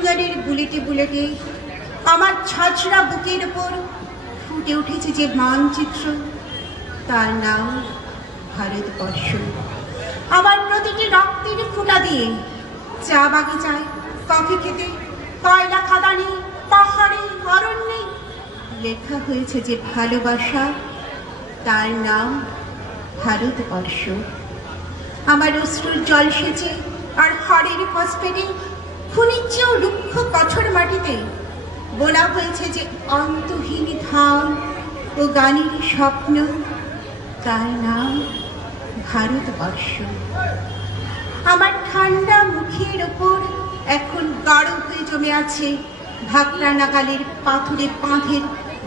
ফিঙ্গারের বুলেটে বুলেটে আমার ঝাঁঝরা বুকের ওপর ফুটে উঠেছে যে মানচিত্র, তার নাম ভারতবর্ষ। আমার প্রতিটি রক্তের ফোঁটা দিয়ে চা বাগিচায়, কফি খেতে, কয়লা খাদানে, পাহাড়ে, অরণ্যে লেখা হয়েছে যে ভালোবাসা, তার নাম ভারতবর্ষ। আমার অশ্রুর জল সেচে আর হাড়ের ফসফেটে খুনির চেয়েও রুক্ষ কঠোর মাটিতে বোনা হয়েছে যে অন্তহীন ধান ও গানের স্বপ্ন, তার নাম ভারতবর্ষ। আমার ঠান্ডা মুখের ওপর এখন গাঢ় হয়ে জমে আছে ভাকরা নাগালের পাথুরে বাঁধের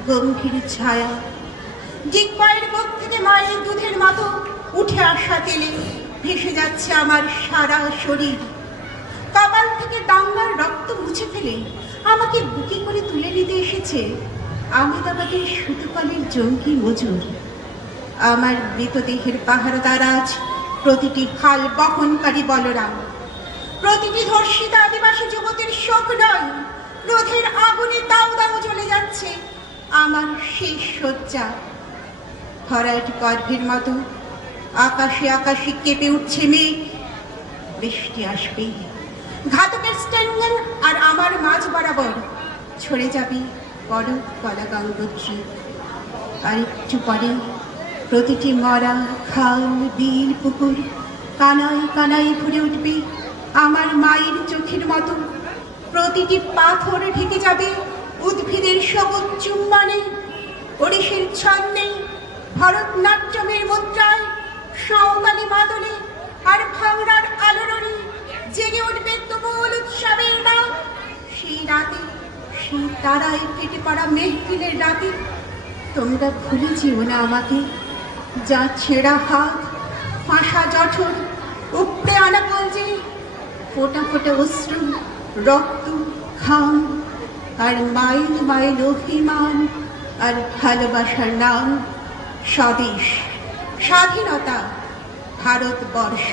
গম্ভীর ছায়া। ডিগবাইয়ের বুক থেকে মায়ের দুধের মতো উঠে আসা তেলে ভেসে যাচ্ছে আমার সারা শরীর। কপাল থেকে দাঙ্গার রক্ত মুছে ফেলে আমাকে বুকে করে তুলে নিতে এসেছে আহমেদাবাদের সুতোকলের জঙ্গি মজুর। আমার মৃতদেহের পাহারাদার আজ প্রতিটি হাল বহনকারী বলরাম, প্রতিটি ধর্ষিতা আদিবাসী যুবকের শোক নয়, ক্রোধের আগুনে দাউ দাউ জ্বলে যাচ্ছে আমার শেষ শয্যা। ভরাট গর্ভের মতো আকাশে আকাশে কেঁপে উঠছে মেঘ, বৃষ্টি আসবে। ঘাতকের স্ট্যান্ডেন আর আমার মাঝ বরাবর ছড়ে যাবে বড় কলা গঙ্গোত্রী। আর একটু পরে প্রতিটি মরা খাল, বিল, পুকুর কানায় কানায় ভরে উঠবে আমার মায়ের চোখের মতো। প্রতিটি পাথর ঢেকে যাবে উদ্ভিদের সবুজ চুম্বনে, ওড়িশের ছন্দে, ভরতনাট্যমের মুদ্রায়, সাঁওতালি মাদলে আর ভাঙড়ার আলোড়নে জেগে উঠবে তুমুল উৎসবের রাত। সেই রাতে, সেই তারায় কেটে পড়া মেহফিলের রাতে তোমরা ভুলে যেও না আমাকে। যা ছেঁড়া হাত, ফাঁসা জঠর, উপড়ে আনা কলজে, ফোটা ফোটা অশ্রু, রক্ত, ঘাম আর মাইল মাইল অভিমান আর ভালোবাসার নাম স্বদেশ, স্বাধীনতা, ভারতবর্ষ।